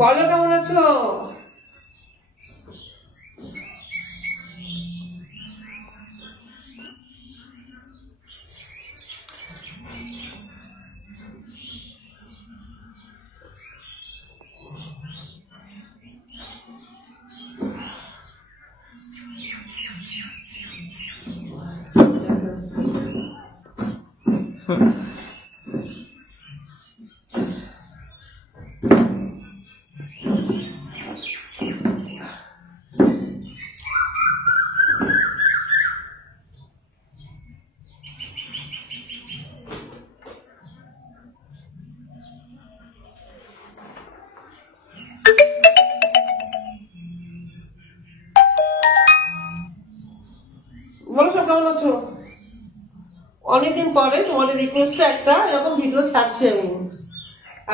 বলো কেমন আছো? বলো সব কেমন আছো? অনেকদিন পরে তোমাদের রিকোয়েস্টে একটা এরকম ভিডিও ছাড়ছি আমি।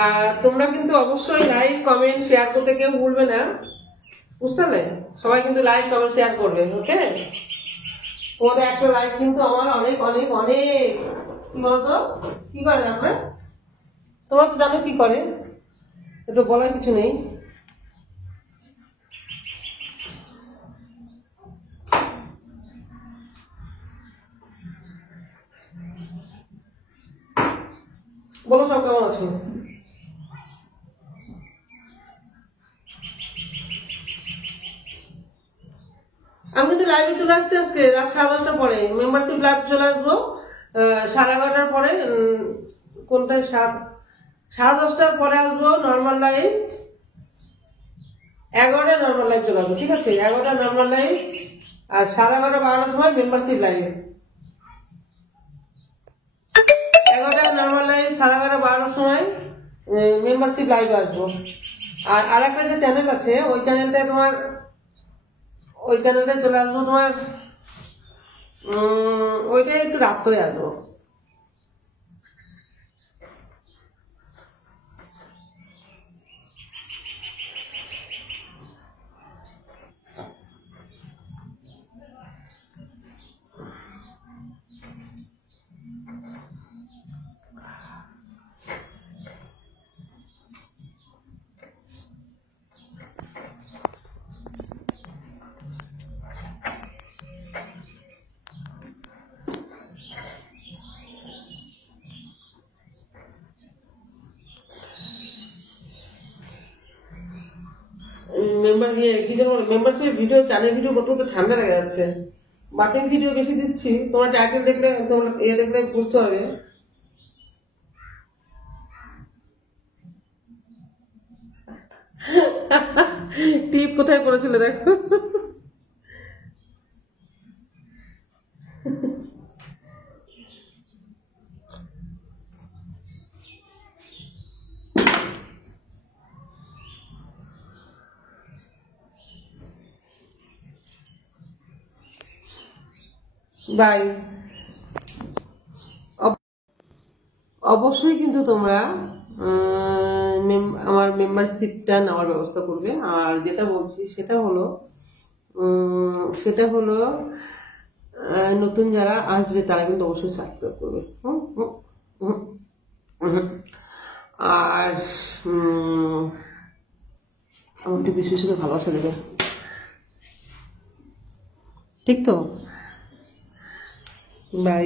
আর তোমরা কিন্তু অবশ্যই লাইক কমেন্ট শেয়ার করতে কেউ ভুলবে না, বুঝতে পারলে? সবাই কিন্তু লাইক কমেন্ট শেয়ার করবে, ওকে? তোমাদের একটা লাইক কিন্তু আমার অনেক অনেক অনেক কি বলতো কি করে আপনার, তোমরা তো জানো কি করে, তো বলার কিছু নেই। বলো সব কেমন আছো? আমি কিন্তু লাইভে চলে আসছি আজকে রাত 10:30টার পরে, মেম্বারশিপ লাইভ চলে আসবো 11:30টার পরে। কোনটায় 10:30টার পরে আসবো নর্মাল লাইভ, 11টা নর্মাল লাইভ চলে আসবো, ঠিক আছে? 11টা নর্মাল লাইভ আর 11:30 12টার সময় মেম্বারশিপ লাইভে। 11টা নর্মাল লাইভ, 11:30 12টার সময় মেম্বারশিপ লাইভে আসবো। আর আরেকটা যে চ্যানেল আছে ওই চ্যানেলটায় চলে আসবো তোমার, ওইটাই একটু রাত করে আসবো। মেম্বারশিপ ভিডিও চ্যানেল ভিডিও করতে করতে ঠান্ডা লেগে যাচ্ছে, বাটিং ভিডিও বেশি দিচ্ছি। তোমার টাইটেল দেখলে, তোমার দেখলে বুঝতে হবে। টিপ কোথায় পড়েছিল দেখো। বাই। অবশ্যই কিন্তু তোমরা আমার মেম্বারশিপটা নেওয়ার ব্যবস্থা করবে। আর যেটা বলছি সেটা হলো নতুন যারা আসবে তারা কিন্তু অবশ্যই সাবস্ক্রাইব করবে। আর আমার একটু বেশি বেশি করে ভালোবাসা দেবে, ঠিক তো? বাই।